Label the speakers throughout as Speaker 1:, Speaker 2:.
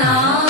Speaker 1: 能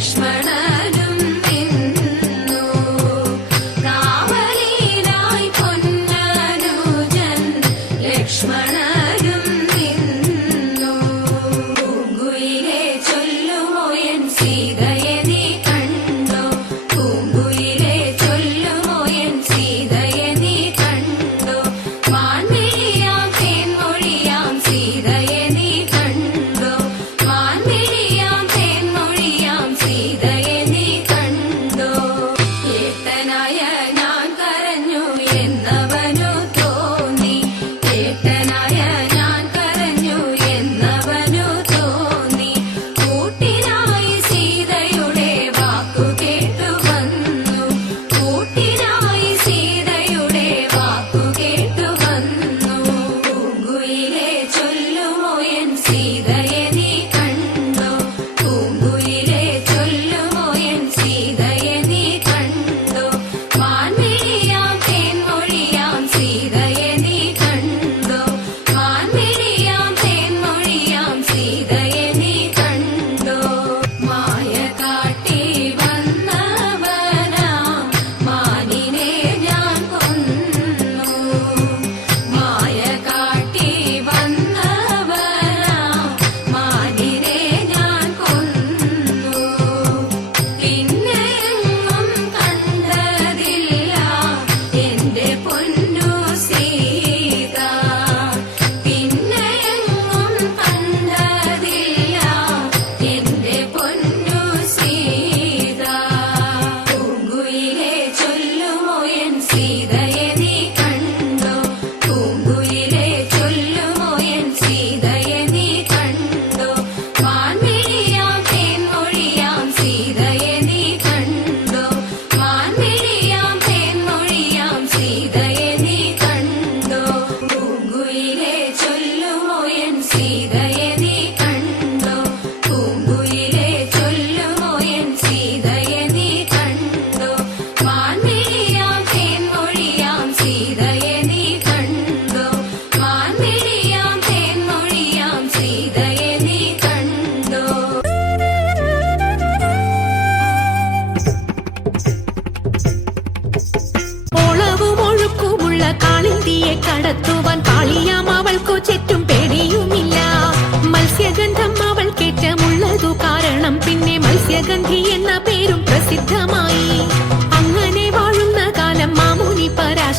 Speaker 1: Krishna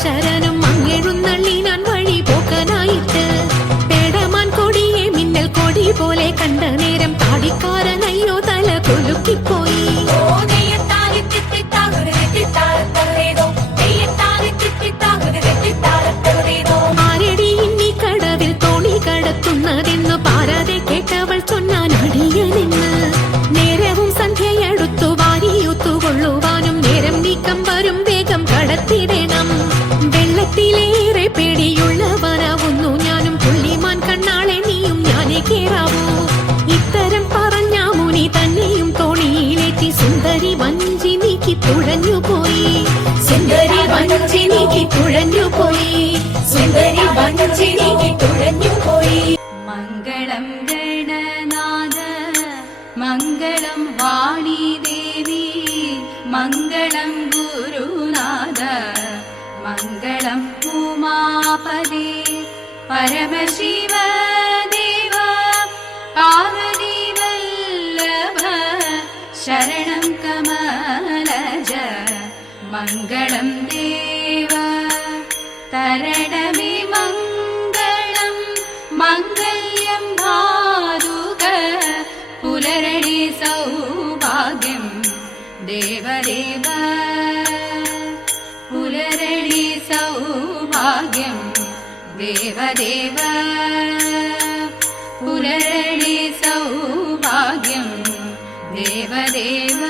Speaker 1: പരാശരനും മങ്ങെഴുന്നള്ളിനാൻ വഴി പോക്കനായിട്ട് പേടമാൻ കൊടിയെ മിന്നൽ കൊടി പോലെ കണ്ട വെള്ളത്തിലേറെ പേടിയുള്ളവനാവുന്നു ഞാനും പുള്ളിമാൻ കണ്ണാളെ നീയും ഞാനേ കേറാവൂ. ഇത്തരം പറഞ്ഞ മുനി തന്നെയും തോണിയിലേറ്റി സുന്ദരി വഞ്ചി നീക്കി തുഴഞ്ഞുപോയി സുന്ദരി വഞ്ചി നീക്കി തുഴഞ്ഞുപോയി സുന്ദരി വഞ്ചി നീക്കി തുഴഞ്ഞുപോയി
Speaker 2: മംഗളം ഗണനാഥ മംഗളം വാണി ദേവി മംഗളം ഉമാപദേ പരമശിവ ദേവ പാർവതി വല്ലഭ ശരണം കമലജ മംഗളം ദേവ. തരണമേ മംഗളം മംഗല്യം ഭാരുക പുലരണി സൗഭാഗ്യം देवदेव पुरळिसौभाग्यं देवदेव